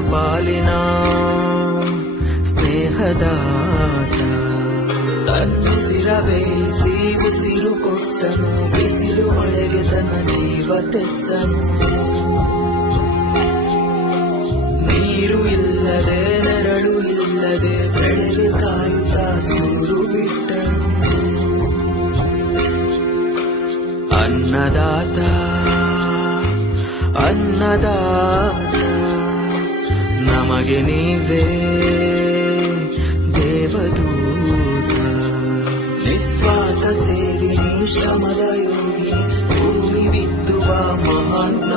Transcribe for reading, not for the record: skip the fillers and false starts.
ಪಾಲಿನ ಸ್ನೇಹದಾತ. ತನ್ನುಸಿರ ಬೇಯಿಸಿ ಬಿಸಿರು ಕೊಟ್ಟನು, ಬಿಸಿಲು ಮಳೆಗೆ ತನ್ನ ಜೀವ ತೆತ್ತನು. ನೀರು ಇಲ್ಲದೆ ನೆರಳು ಇಲ್ಲದೆ ಬೆಳೆಗೆ ಕಾಯುತ್ತಾ ಸೂರು ಬಿಟ್ಟನು. ಅನ್ನದಾತ ಅನ್ನದಾತ ನಮಗೆ ನೀವೇ ದೇವದೂತ. ನಿಸ್ವಾರ್ಥ ಸೇವಿನಿ ಶ್ರಮದ ಯೋಗಿನಿ, ಭೂಮಿ ಬಿತ್ತುವ ಮಹಾನ್